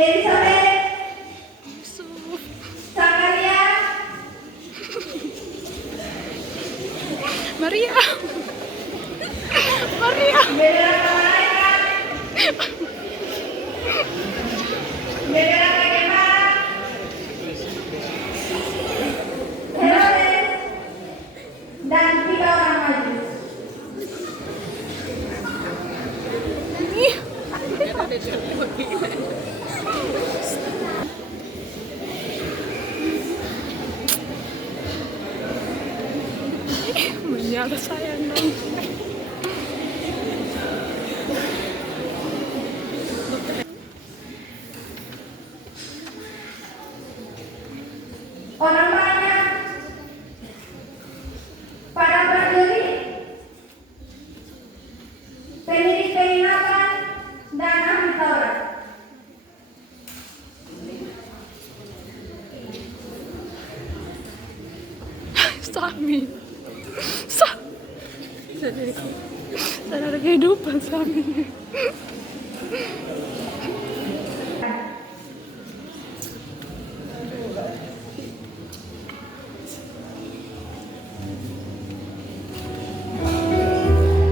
Elizabeth, Zakaria, Maria. Maria. Beberapa malaikat, beberapa kemah, Herodes, dan 3 orang majus. Menyala sayang dong. Orang banyak, para prajurit, penyidik peringatan, dan ahli Taurat. Sami. Sadar kehidupan Sami.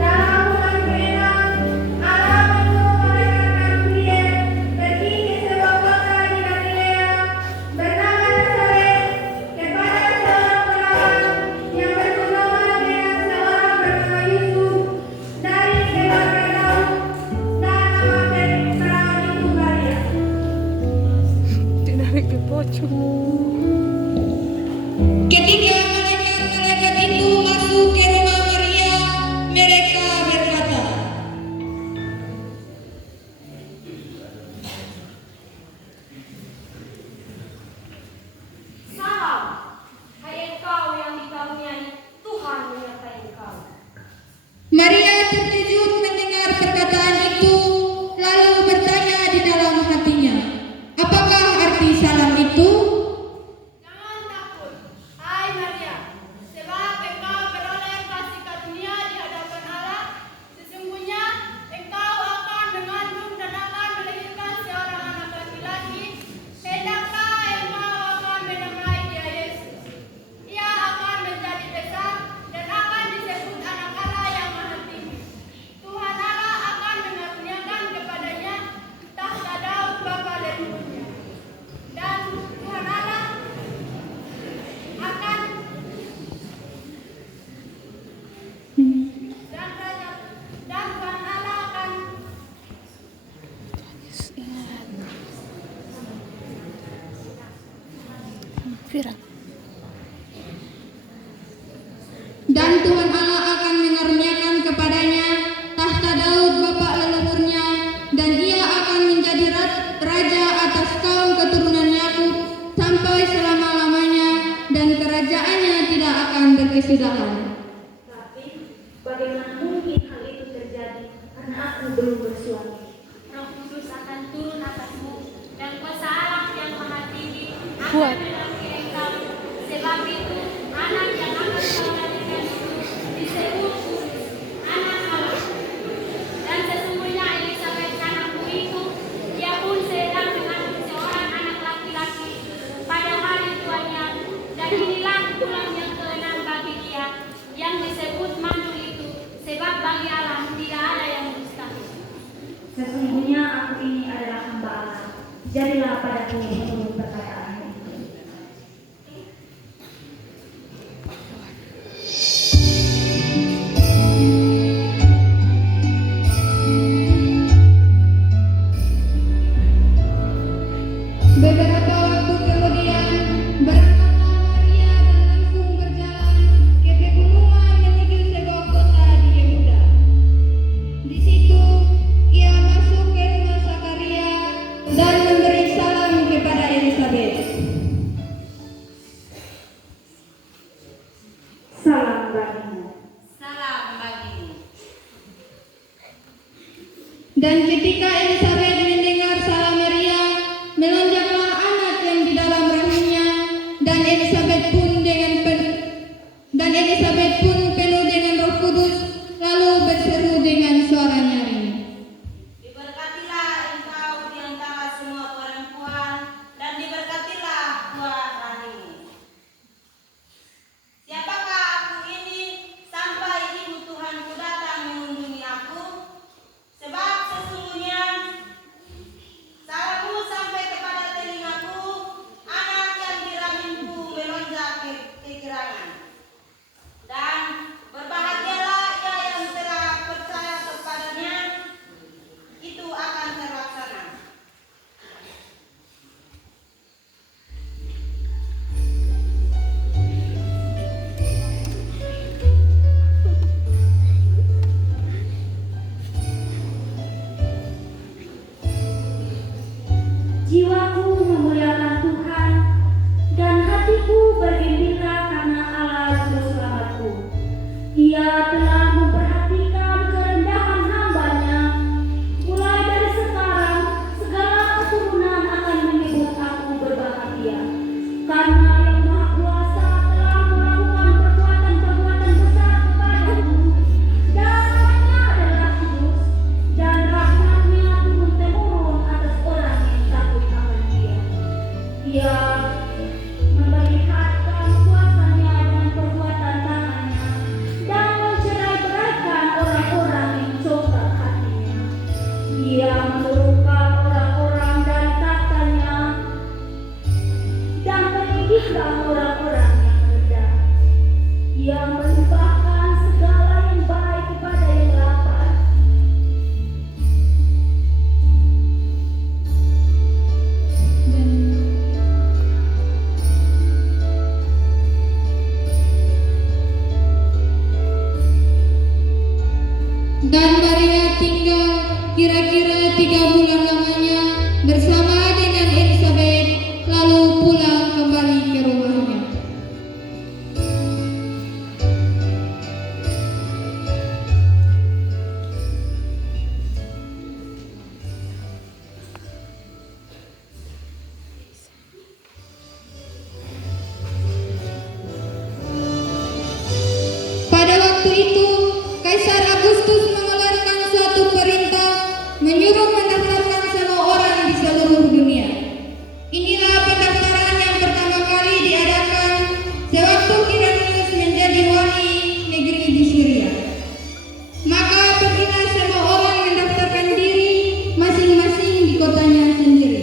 Dalam bulan ke-6, Allah menyuruh malaikat Gabriel pergi ke sebuah kota di Galilea bernama Nazaret kepada seorang perawan yang bertunangan dengan seorang bernama Yusuf dari keluarga Daud, dan nama perawan itu Maria. Dinarik di pocong. Ketika malaikat-malaikat itu masuk ke rumah Maria, mereka berkata, Salam, hai engkau yang dikaruniai Tuhan menyertai engkau. Maria terkejut mendengar perkataan itu, lalu bertanya di dalam hatinya, apakah arti salam itu? Jangan takut, hai Maria, sebab engkau beroleh kasih karunia di hadapan Allah. Sesungguhnya engkau akan mengandung dan akan melahirkan seorang anak laki-laki. Hendakkah engkau akan menamai dia Yesus. Ia akan menjadi besar dan akan disebut anak Allah yang Maha Tinggi. Tuhan Allah akan mengaruniakan kepadanya tahta Daud bapa leluhurnya. Dan Tuhan Allah akan dan Tuhan Allah akan Fira. Dan Tuhan Allah akan mengaruniakan kepadanya tahta Daud bapa leluhurnya, dan ia akan menjadi raja atas kaum keturunan Yakub sampai selama-lamanya, dan kerajaannya tidak akan berkesudahan. Tapi bagaimana mungkin hal itu terjadi karena aku belum bersuami? Roh Kudus akan turun atasmu dan kuasa Allah yang Maha Tinggi akan Kuat. menaungi engkau. Sebab itu anak yang akan kau lahirkan itu disebut kudus, anak Allah. Dan sesungguhnya Elizabeth anakmu itu, dia pun sedang mengandung seorang anak laki-laki pada hari tuanya, dan inilah bulan yang ke-6 bagi dia, yang disebut mandu itu, sebab bagi Allah tidak ada yang mustahil. Sesungguhnya aku ini adalah hamba Allah. Jadilah padaku menurut perkataanmu. Beberapa waktu kemudian, berangkatlah Maria dan langsung berjalan ke pegunungan menuju sebuah kota di Yehuda. Di situ, ia masuk ke rumah Zakaria dan memberi salam kepada Elizabeth. Salam bagimu. Salam bagimu. Dan ketika Elizabeth mendengar salam Maria, melonjaklah anak yang di dalam rahimnya, dan Elizabeth pun penuh dengan Roh Kudus, lalu berseru dengan suara nyaring. Diberkatilah engkau di antara semua perempuan, Ia menurunkan orang-orang dari tahtanya dan meninggikan orang-orang yang rendah. Ia melimpahkan segala yang baik kepada yang lapar. Dan Maria tinggal kira-kira 3 bulan lamanya bersama dengan Elizabeth, lalu pulang kembali ke rumahnya. Pada waktu itu, Kaisar Agustus mengeluarkan suatu perintah menyuruh mendaftarkan semua orang di seluruh dunia. Inilah pendaftaran yang pertama kali diadakan sewaktu Quirinius menjadi wali negeri di Syria. Maka pergilah semua orang mendaftarkan diri masing-masing di kotanya sendiri.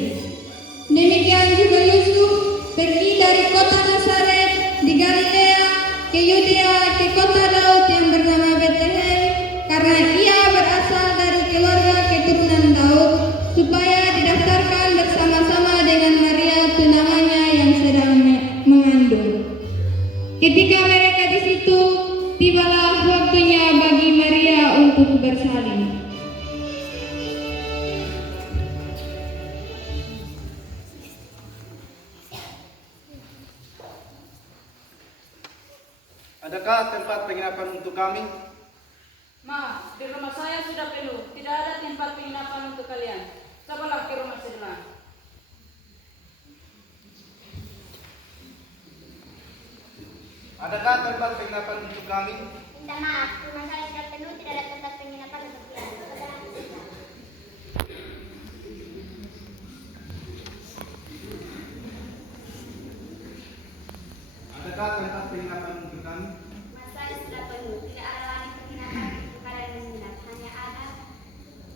Demikian juga Yusuf pergi dari kota Nazaret di Galilea ke Yudea ke kota Daud yang bernama Bethlehem, karena ia berasal dari keluarga keturunan Daud, supaya didaftarkan bersama-sama dengan Maria tunangannya yang sedang mengandung. Ketika mereka di situ, tibalah waktunya bagi Maria untuk bersalin. Adakah tempat penginapan untuk kami? Ma, di rumah saya sudah penuh. Tidak ada tempat penginapan untuk kalian. Cobalah ke rumah sebelah. Adakah tempat penginapan untuk kami? Minta maaf, rumah saya sudah penuh, tidak ada tempat penginapan untuk kalian. Adakah tempat penginapan untuk kami? Rumah saya sudah penuh, tidak ada lagi penginapan untuk kalian menginap. Hanya ada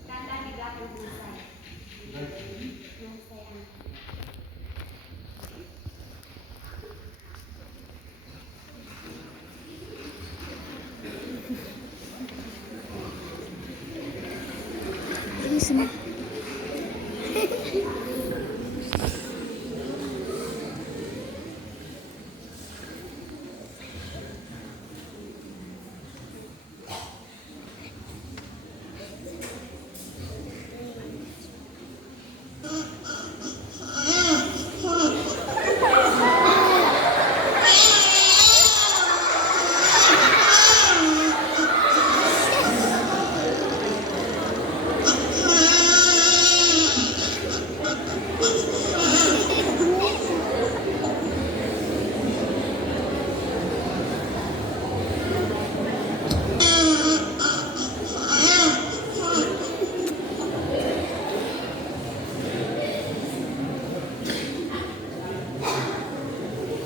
kandang di belakang rumah saya. Nah, saya.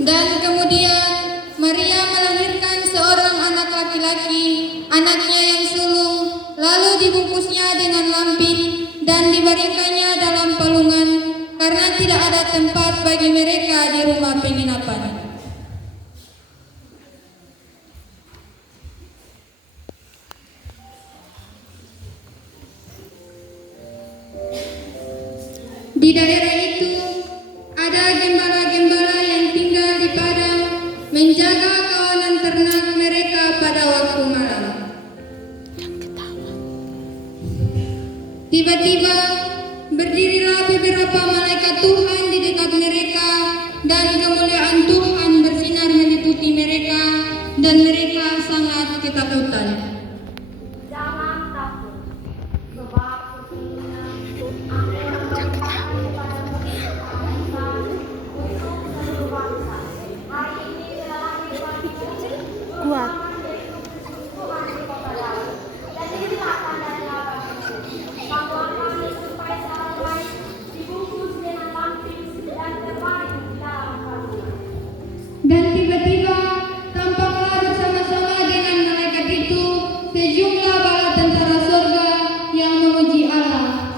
Dan kemudian Maria melahirkan seorang anak laki-laki, anaknya yang sulung, lalu dibungkusnya dengan lampin dan diberikannya dalam palungan, karena tidak ada tempat bagi mereka di rumah penginapan. Di daerah itu ada gembala-gembala yang tinggal di padang menjaga kawanan ternak mereka pada waktu malam. Tiba-tiba berdirilah beberapa malaikat Tuhan di dekat mereka, dan kemuliaan Tuhan bersinar meliputi mereka, dan mereka sangat ketakutan. Jangan takut, sebab sesungguhnya aku memberitakan kepadamu Tuhan untuk seluruh bangsa. Hari ini telah lahir bagimu Kuat. Tuhan di kota Daud. Dan inilah tandanya bagimu, bahwa kami sampai selesai dibungkus dengan lampin dan terbaring di dalam kalungan. Dan tiba-tiba tampaklah bersama-sama dengan malaikat itu sejumlah bala tentara surga yang memuji Allah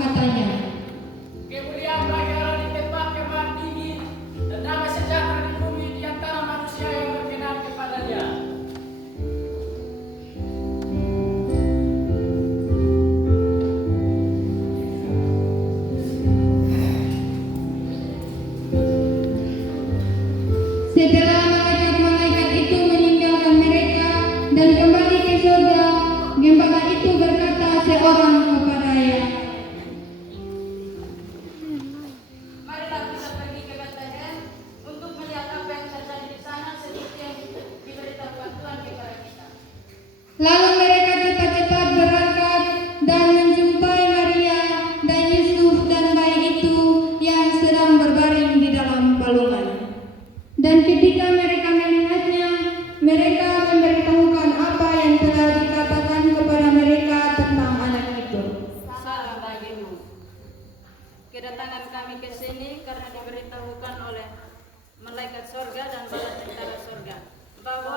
kedatangan kami ke sini karena diberitahukan oleh malaikat sorga dan bala tentara sorga bahwa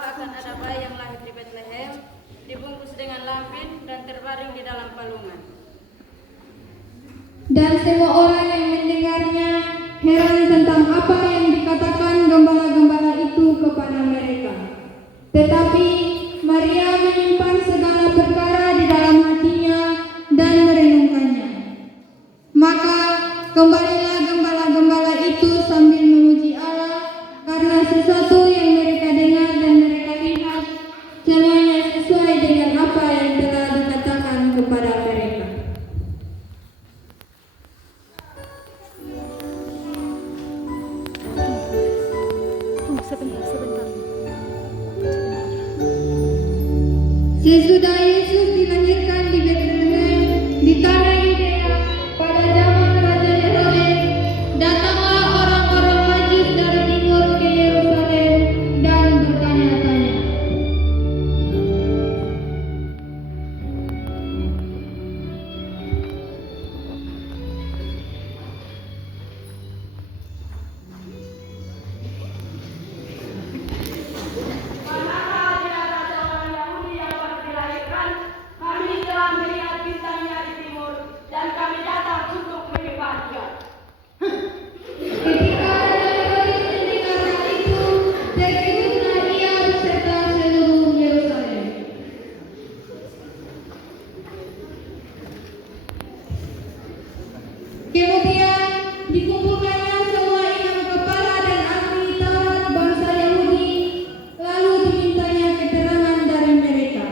akan ada bayi yang lahir di Bethlehem, dibungkus dengan lampin dan terbaring di dalam palungan. Dan semua orang yang mendengarnya heran tentang apa yang dikatakan gembala-gembala itu kepada mereka. Tetapi Maria menyimpan segala perkara di dalam hatinya dan merenungkannya. Maka kembalilah gembala-gembala itu sambil memuji Allah karena sesuatu yang mereka dengar dan mereka lihat semuanya sesuai dengan apa yang telah dikatakan kepada mereka. Sebentar. Sesudah Yesus dilahirkan di Bethlehem di tanah Yudea pada zaman Raja Herodes, datanglah orang-orang Majus dari timur ke Yerusalem dan bertanya-tanya, Kami telah melihat bintangnya di timur dan kami datang untuk menyembahnya. ketika Raja Herodes mendengar hal itu, terkejutlah ia beserta seluruh Yerusalem. Kemudian dikumpulkannya semua imam kepala dan ahli Taurat bangsa Yahudi, lalu dimintanya keterangan dari mereka.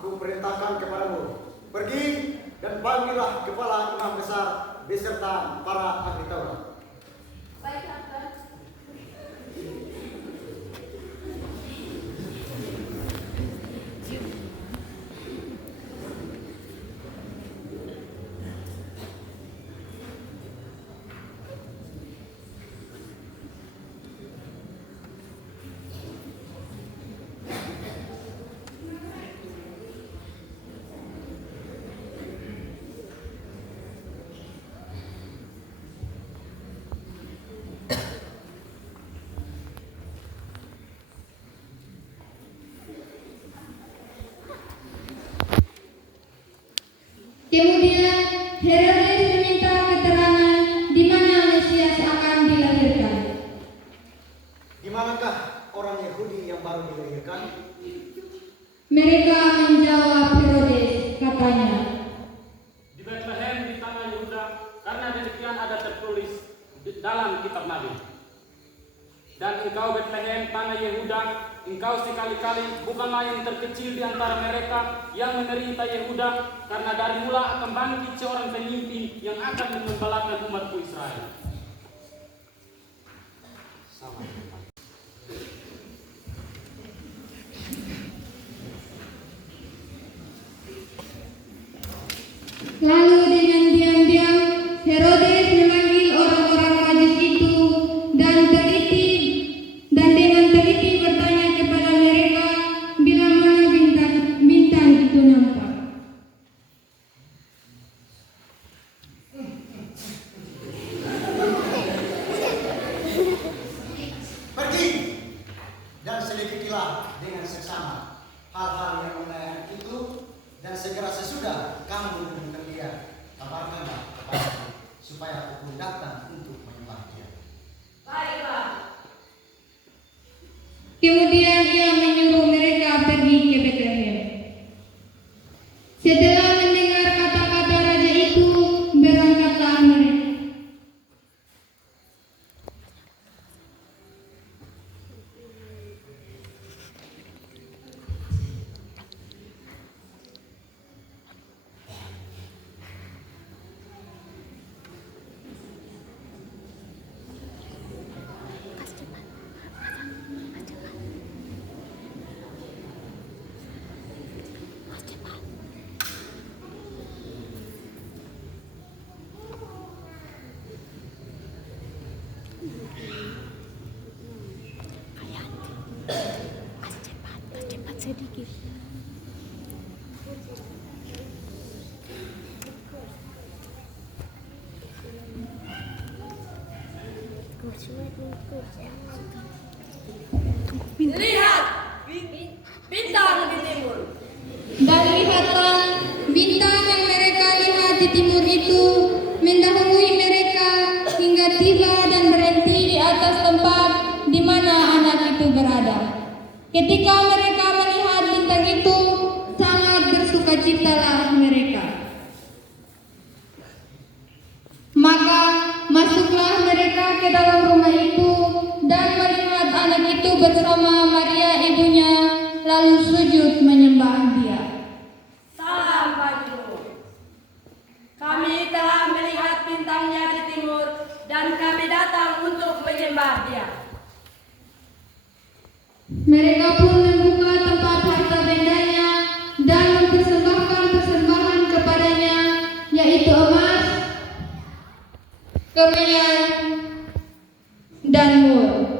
Aku perintahkan kepadamu, pergi dan panggillah kepala imam besar beserta para ahli Taurat. Baik, Tuan. Kemudian Herodes meminta keterangan di mana Mesias akan dilahirkan. Di manakah orang Yahudi yang baru dilahirkan? Mereka menjawab Herodes, katanya, Di Bethlehem di tanah Yehuda, karena demikian ada tertulis dalam kitab Nabi. Dan engkau Bethlehem tanah Yehuda, engkau sekali-kali bukanlah yang terkecil di antara mereka yang menderita Yehuda, karena dari mula akan bangkit seorang pemimpin yang akan mengembalakan umatku Israel. Lalu dengan diam-diam Herodes memanggil orang-orang Majus itu dan dengan teliti bertanya kepada mereka bila mana bintang itu nampak. Pergi dan selidikilah dengan seksama hal-hal yang mengenai itu, dan segera sesudah kamu menemukan dia, kabarkanlah kepadaku supaya aku pun datang untuk menyembah dia. Baiklah. Kemudian ia menyuruh mereka pergi ke Bethlehem. Setelah mendengar kata-kata raja itu, berangkatlah mereka. Lihat bintang di timur. Dan lihatlah bintang yang mereka lihat di timur itu mendahului mereka hingga tiba dan berhenti di atas tempat di mana anak itu berada. Ketika mereka melihat bintang itu, sangat bersukacitalah mereka. Maka masuklah mereka ke dalam rumah itu dan melihat anak itu bersama Maria ibunya, lalu sujud menyembah dia. Salam bagimu. Kami telah melihat bintangnya di timur dan kami datang untuk menyembah dia. Mereka pun membuka tempat harta bendanya dan mempersembahkan persembahan kepadanya, yaitu emas, kemenyan, dan mur.